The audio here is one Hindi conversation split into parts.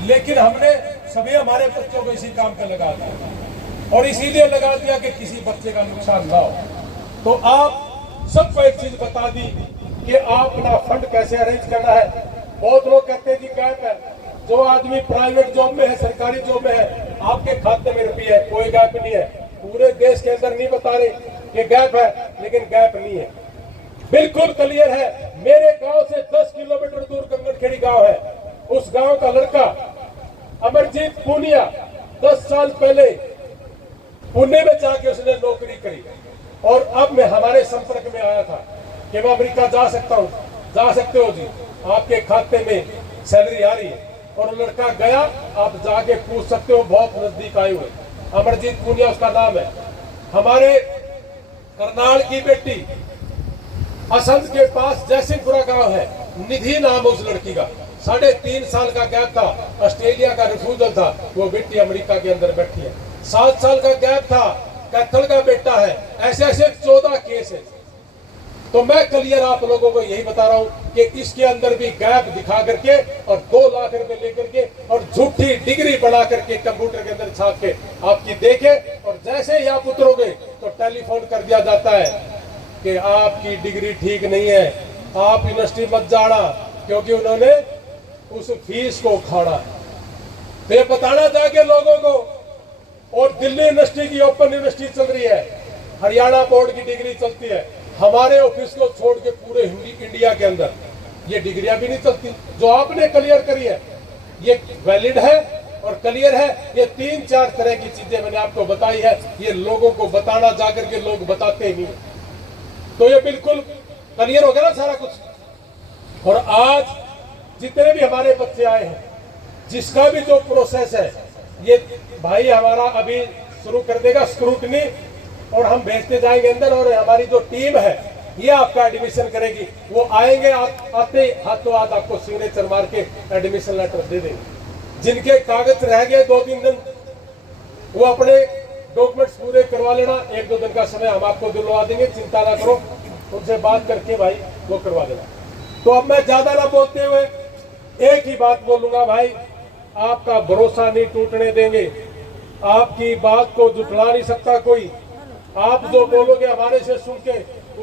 लेकिन हमने सभी हमारे बच्चों को इसी काम पे लगा दिया और इसीलिए लगा दिया कि किसी बच्चे का नुकसान ना हो। तो आप सबको एक चीज बता दी कि आप अपना फंड कैसे अरेंज करना है। बहुत लोग कहते हैं कि गैप है, जो आदमी प्राइवेट जॉब में है, सरकारी जॉब में है, आपके खाते में रुपये है, कोई गैप नहीं है। पूरे देश के अंदर नहीं बता रहे कि गैप है, लेकिन गैप नहीं है, बिल्कुल क्लियर है। मेरे गांव से 10 किलोमीटर दूर कंगनखेड़ी गांव है। उस गांव का लड़का अमरजीत पूनिया 10 साल पहले पुणे में जाके उसने नौकरी करी और अब मैं हमारे संपर्क में आया था कि मैं अमेरिका जा सकता हूँ। जा सकते हो जी, आपके खाते में सैलरी आ रही है। और लड़का गया, आप जाके पूछ सकते हो, बहुत नजदीक आए हुए। अमरजीत पूनिया उसका नाम है। हमारे करनाल की बेटी असंध के पास जैसिंगपुरा गांव है, निधि नाम उस लड़की का। 3.5 साल का गैप था, ऑस्ट्रेलिया का रिफ्यूजल था, वो बेटी अमेरिका के अंदर बैठी है। 7 साल का गैप था, कैथल का बेटा है। ऐसे ऐसे 14 केस है। तो मैं क्लियर आप लोगों को यही बता रहा हूं कि इसके अंदर भी गैप दिखा करके और 2 लाख रुपए लेकर के और झूठी डिग्री बना करके कंप्यूटर के अंदर छाप के आपकी देखे, और जैसे ही आप उतरोगे तो टेलीफोन कर दिया जाता है कि आपकी डिग्री ठीक नहीं है, आप यूनिवर्सिटी मत जाना, क्योंकि उन्होंने उस फीस को खाना है। तो ये बताना जाके लोगों को। और दिल्ली यूनिवर्सिटी की ओपन यूनिवर्सिटी चल रही है, हरियाणा बोर्ड की डिग्री चलती है। हमारे ऑफिस को छोड़ के पूरे इंडिया के अंदर ये डिग्रियां भी नहीं चलती। जो आपने क्लियर करी है ये वैलिड है और क्लियर है। ये 3-4 तरह की चीजें मैंने आपको बताई है, ये लोगों को बताना जाकर के लोग बताते नहीं। तो ये बिल्कुल क्लियर हो गया ना सारा कुछ। और आज जितने भी हमारे बच्चे आए हैं, जिसका भी जो प्रोसेस है, ये भाई हमारा अभी शुरू कर देगा स्क्रूटनी, और हम भेजते जाएंगे अंदर। और हमारी जो टीम है ये आपका एडमिशन करेगी। वो आएंगे, आप आते हाथों हाथ आपको सिग्नेचर मार के एडमिशन लेटर दे देंगे। जिनके कागज रह गए 2-3 दिन, वो अपने डॉक्यूमेंट्स पूरे करवा लेना। 1-2 दिन का समय हम आपको दिलवा देंगे, चिंता ना करो। उनसे बात करके भाई वो करवा देना। तो अब मैं ज्यादा ना बोलते हुए एक ही बात बोलूंगा, भाई आपका भरोसा नहीं टूटने देंगे। आपकी बात को जुटला नहीं सकता कोई। आप जो बोलोगे हमारे से सुन के,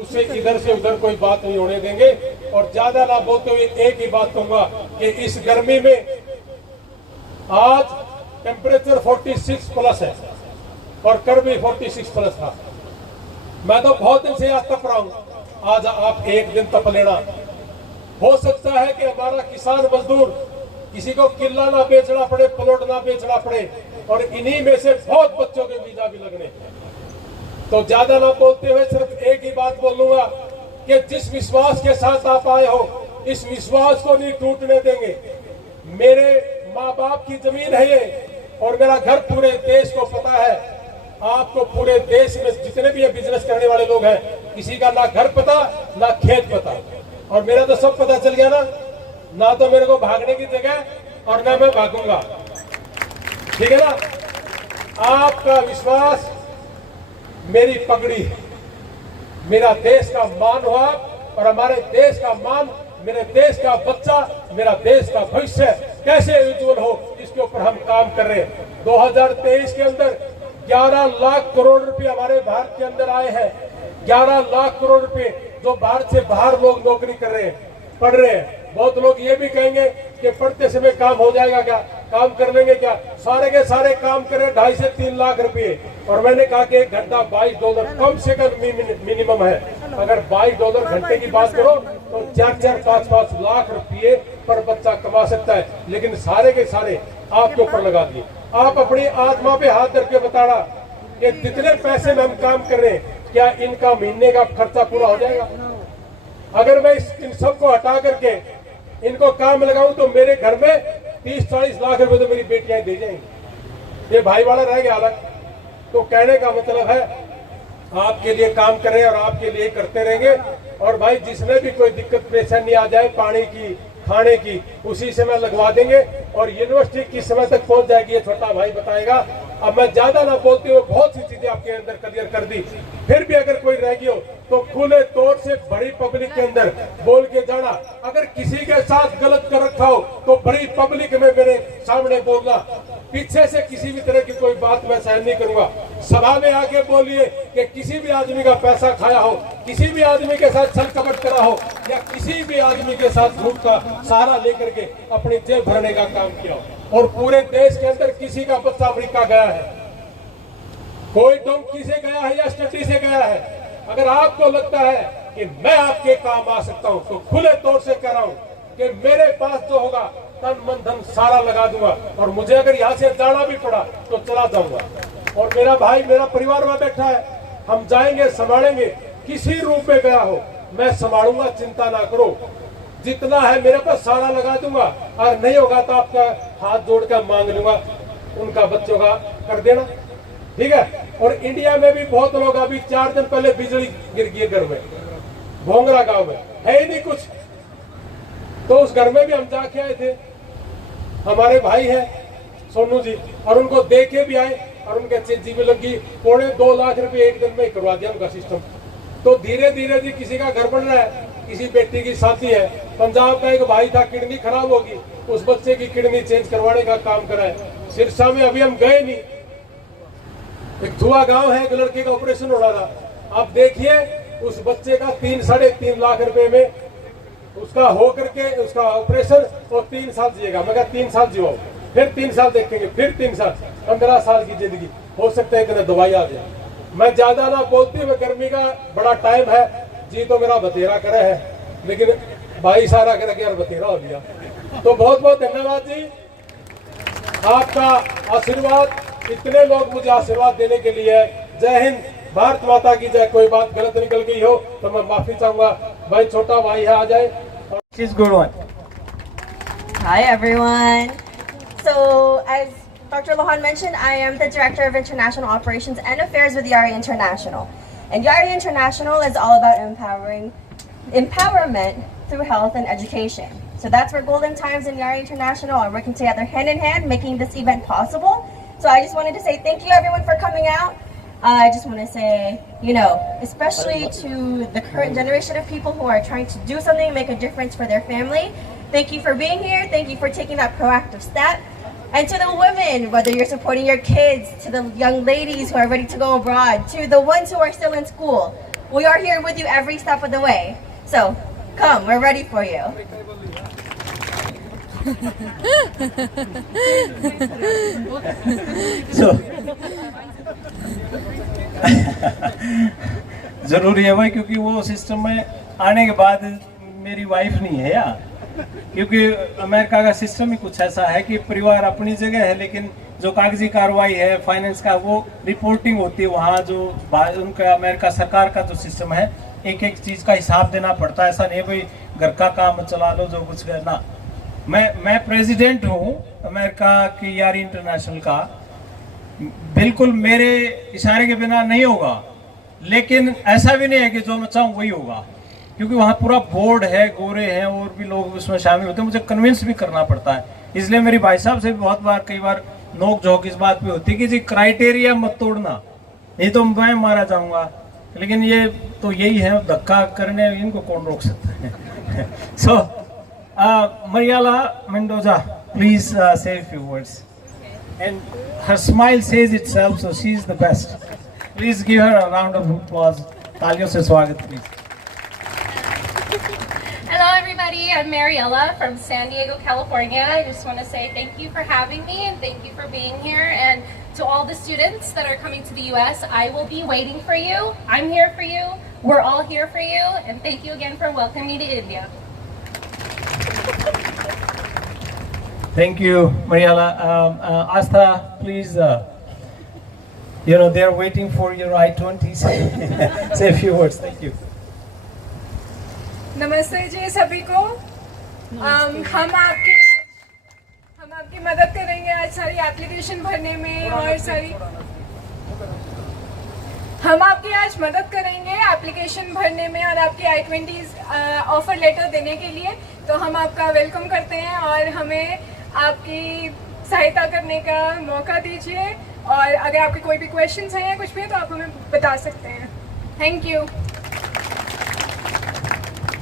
उससे इधर से उधर कोई बात नहीं होने देंगे। और ज्यादा ना बोलते हुए एक ही बात कहूंगा कि इस गर्मी में आज टेम्परेचर 46 प्लस है और कल भी 46 प्लस था। मैं तो बहुत दिन से आज तप रहा हूं, आज आप एक दिन तप लेना। हो सकता है कि हमारा किसान मजदूर किसी को किला ना बेचना पड़े, प्लॉट ना बेचना पड़े, और इन्हीं में से बहुत बच्चों के वीजा भी लगने। तो ज्यादा ना बोलते हुए सिर्फ एक ही बात बोलूंगा कि जिस विश्वास के साथ आप आए हो, इस विश्वास को नहीं टूटने देंगे। मेरे माँ बाप की जमीन है ये, और मेरा घर पूरे देश को पता है। आपको पूरे देश में जितने भी ये बिजनेस करने वाले लोग हैं, किसी का ना घर पता ना खेत पता, और मेरा तो सब पता चल गया ना तो मेरे को भागने की जगह और ना मैं भागूंगा। ठीक है ना। आपका विश्वास मेरी पगड़ी है, मेरा देश का मान हुआ, और हमारे देश का मान, मेरे देश का बच्चा, मेरा देश का भविष्य कैसे उज्जवल हो, इसके ऊपर हम काम कर रहे हैं। 2023 के अंदर 11 लाख करोड़ रुपए हमारे भारत के अंदर आए हैं। 11 लाख करोड़ रुपए जो भारत से बाहर लोग नौकरी कर रहे हैं, पढ़ रहे हैं। बहुत लोग ये भी कहेंगे कि पढ़ते समय काम हो जाएगा क्या, काम कर लेंगे क्या। सारे के सारे काम करें 2.5 से 3 लाख रुपए। और मैंने कहा कि 1 घंटा $22 कम से कम मिनिमम है। अगर $22 घंटे की बात करो तो 4-4, 5-5 लाख रुपए पर बच्चा कमा सकता है। लेकिन सारे के सारे आपके ऊपर लगा दिए। आप अपनी आत्मा पे हाथ धर के बताना कि जितने पैसे में हम काम कर रहे हैं, क्या इनका महीने का खर्चा पूरा हो जाएगा। अगर मैं इन सबको हटा करके इनको काम में लगाऊं तो मेरे घर में 30-40 लाख रुपए तो मेरी बेटियां दे जाएंगी। ये भाई वाला रह गया अलग। तो कहने का मतलब है आपके लिए काम करें और आपके लिए करते रहेंगे। और भाई जिसमें भी कोई दिक्कत परेशानी आ जाए, पानी की, खाने की, उसी समय लगवा देंगे। और यूनिवर्सिटी किस समय तक पहुंच जाएगी ये छोटा भाई बताएगा। अब मैं ज्यादा ना बोलते हुए बहुत सी चीजें आपके अंदर क्लियर कर दी, फिर भी अगर कोई रह गई हो तो खुले तौर से बड़ी पब्लिक के अंदर बोल के जाना। अगर किसी के साथ गलत कर रखा हो तो बड़ी पब्लिक में मेरे सामने बोलना, पीछे से किसी भी तरह की कोई बात मैं सहन नहीं करूंगा। सभा में आके बोलिए कि किसी भी आदमी का पैसा खाया हो, किसी भी आदमी के साथ छल कपट करा हो, या किसी भी आदमी के साथ झूठ का सहारा लेकर के अपनी जेब भरने का काम किया हो। और पूरे देश के अंदर किसी का बच्चा अफ्रीका गया है, कोई डोंकी से गया है या स्टडी से गया है। अगर आपको लगता है कि मैं आपके काम आ सकता हूं तो खुले तौर से कह रहा हूं कि मेरे पास जो होगा तन मन धन सारा लगा दूंगा, और मुझे अगर यहाँ से जाना भी पड़ा तो चला जाऊंगा। और मेरा भाई, मेरा परिवार वहां बैठा है, हम जाएंगे, संभालेंगे। किसी रूप में गया हो मैं संभालूंगा, चिंता ना करो। जितना है मेरे पास सारा लगा दूंगा, और नहीं होगा तो आपका हाथ जोड़कर मांग लूंगा, उनका बच्चों का कर देना, ठीक है। और इंडिया में भी बहुत लोग, अभी 4 दिन पहले बिजली गिर गई घर में, भोंगरा गांव में, है ही नहीं कुछ, तो उस घर में भी हम जाके आए थे। हमारे भाई है सोनू जी, और उनको देखे भी आए, और उनके चेंजी भी लगी। 2.25 लाख रुपए एक दिन में करवा दिया उनका सिस्टम। तो धीरे धीरे जी किसी का घर बन रहा है, किसी बेटी की शादी है। पंजाब का एक भाई था, किडनी खराब होगी, उस बच्चे की किडनी चेंज करवाने का काम करा है। सिरसा में अभी हम गए नहीं, एक धुआ गांव है, एक लड़के का ऑपरेशन हो रहा था। आप देखिए उस बच्चे का 3-3.5 लाख रुपए में उसका हो करके उसका ऑपरेशन, और 3 साल जिएगा। मैं कहा 3 साल जियो, फिर 3 साल देखेंगे, फिर 3 साल, 15 साल की जिंदगी। हो सकता है कि दवाई आ जाए। मैं ज्यादा ना बोलती हूँ, गर्मी का बड़ा टाइम है जी, तो मेरा बतेरा करे है, लेकिन भाई सारा करके यार बतेरा हो लिया। तो बहुत बहुत धन्यवाद जी, आपका आशीर्वाद, इतने लोग मुझे आशीर्वाद देने के लिए। जय हिंद, भारत माता की जय। कोई बात गलत निकल गई हो तो मैं माफी चाहूंगा। भाई छोटा भाई है, आ जाए। She's good one. Hi everyone. So as Dr. Lohan mentioned, I am the Director of International Operations and Affairs with Yari International. And Yari International is all about empowerment through health and education. So that's where Golden Times and Yari International are working together hand in hand, making this event possible. So I just wanted to say thank you everyone for coming out. I just want to say, especially to the current generation of people who are trying to do something, make a difference for their family. Thank you for being here. Thank you for taking that proactive step. And to the women, whether you're supporting your kids, to the young ladies who are ready to go abroad, to the ones who are still in school, we are here with you every step of the way. So come, we're ready for you. So जरूरी है भाई, क्योंकि वो सिस्टम में आने के बाद मेरी वाइफ नहीं है यार, क्योंकि अमेरिका का सिस्टम ही कुछ ऐसा है कि परिवार अपनी जगह है, लेकिन जो कागजी कार्रवाई है फाइनेंस का, वो रिपोर्टिंग होती है वहाँ। जो उनका अमेरिका सरकार का जो सिस्टम है, एक एक चीज़ का हिसाब देना पड़ता है। ऐसा नहीं भाई घर का काम चला लो जो कुछ करना। मैं प्रेसिडेंट हूँ अमेरिका की यारी इंटरनेशनल का, बिल्कुल मेरे इशारे के बिना नहीं होगा, लेकिन ऐसा भी नहीं है कि जो मैं चाहूँ वही होगा, क्योंकि वहाँ पूरा बोर्ड है, गोरे हैं और भी लोग उसमें शामिल होते हैं, मुझे कन्विंस भी करना पड़ता है। इसलिए मेरी भाई साहब से भी बहुत बार, कई बार नोक झोंक इस बात पे होती है कि जी क्राइटेरिया मत तोड़ना, नहीं तो मैं मारा जाऊंगा। लेकिन ये तो यही है, धक्का करने इनको कौन रोक सकता है। सो Mariela Mendoza, please say a few words. And her smile says itself, so she's the best. Please give her a round of applause. तालियों से स्वागत please. Hello everybody, I'm Mariela from San Diego, California. I just want to say thank you for having me and thank you for being here. And to all the students that are coming to the US, I will be waiting for you. I'm here for you. We're all here for you. And thank you again for welcoming me to India. Thank you, Mariela. Astha, please, they're waiting for your I-20s. Say a few words. Thank you. नमस्ते जी सभी को। हम आपकी मदद करेंगे आज सारी एप्लीकेशन भरने में, और हम आपकी आज मदद करेंगे एप्लीकेशन भरने में और आपकी I-20s ऑफर लेटर देने के लिए। तो हम आपका वेलकम करते हैं और हमें आपकी सहायता करने का मौका दीजिए, और अगर आपके कोई भी क्वेश्चंस हैं या कुछ भी है तो आप हमें बता सकते हैं। Thank you.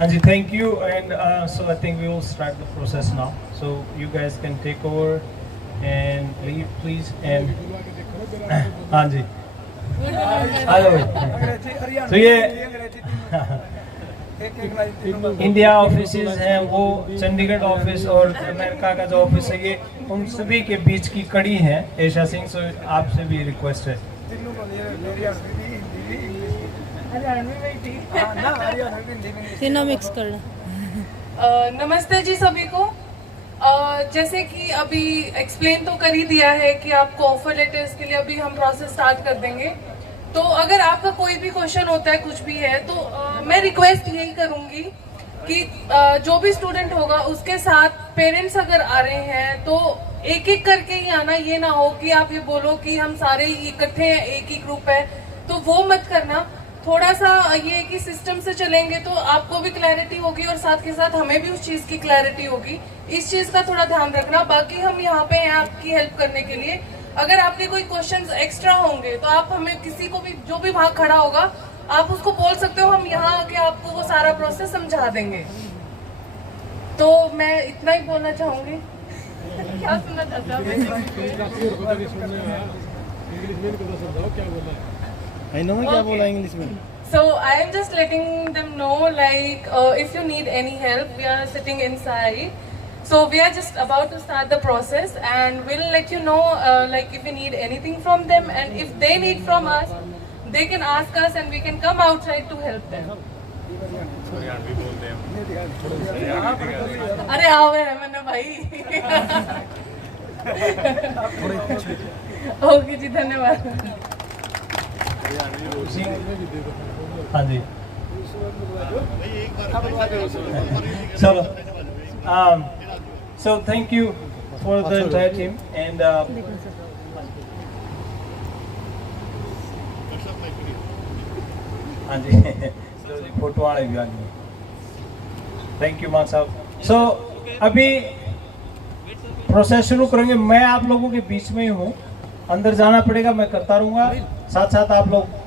Anji, thank you, and so I think we will start the process now. So you guys can take over and leave, please. And Anji, hello. So ये इंडिया ऑफिसेज हैं, वो चंडीगढ़ ऑफिस और अमेरिका का जो ऑफिस है, ये उन सभी के बीच की कड़ी है। ऐशा सिंह, सो आपसे भी रिक्वेस्ट है। तीनों मिक्स करना। नमस्ते जी सभी को। जैसे कि अभी एक्सप्लेन तो कर ही दिया है कि आपको ऑफर लेटर्स के लिए अभी हम प्रोसेस स्टार्ट कर देंगे। तो अगर आपका कोई भी क्वेश्चन होता है, कुछ भी है, तो मैं रिक्वेस्ट यही करूंगी कि जो भी स्टूडेंट होगा उसके साथ पेरेंट्स अगर आ रहे हैं तो एक एक करके ही आना। ये ना हो कि आप ये बोलो कि हम सारे इकट्ठे हैं, एक ही ग्रुप है, तो वो मत करना। थोड़ा सा ये कि सिस्टम से चलेंगे तो आपको भी क्लैरिटी होगी और साथ के साथ हमें भी उस चीज़ की क्लैरिटी होगी। इस चीज़ का थोड़ा ध्यान रखना। बाकी हम यहाँ पे हैं आपकी हेल्प करने के लिए। अगर आपके कोई क्वेश्चंस एक्स्ट्रा होंगे तो आप हमें, किसी को भी, जो भी वहाँ खड़ा होगा, आप उसको बोल सकते हो। हम यहाँ आके आपको वो सारा प्रोसेस समझा देंगे। तो मैं इतना ही बोलना चाहूँगी। क्या सुनना चाहता हूँ? So I am just letting them know, like, if you need any help, we are sitting inside. So we are just about to start the process, and we'll let you know, like, if we need anything from them, and if they need from us, they can ask us, and we can come outside to help them. अरे आओ है मैंने भाई। ओके जी, धन्यवाद। हाँ जी, चलो। So thank you for the entire team, and हाँ जी, फोटो वाले भी आ गए। थैंक यू मान साहब। सो अभी प्रोसेस शुरू करेंगे। मैं आप लोगों के बीच में ही हूँ, अंदर जाना पड़ेगा, मैं करता रहूँगा, साथ साथ आप लोग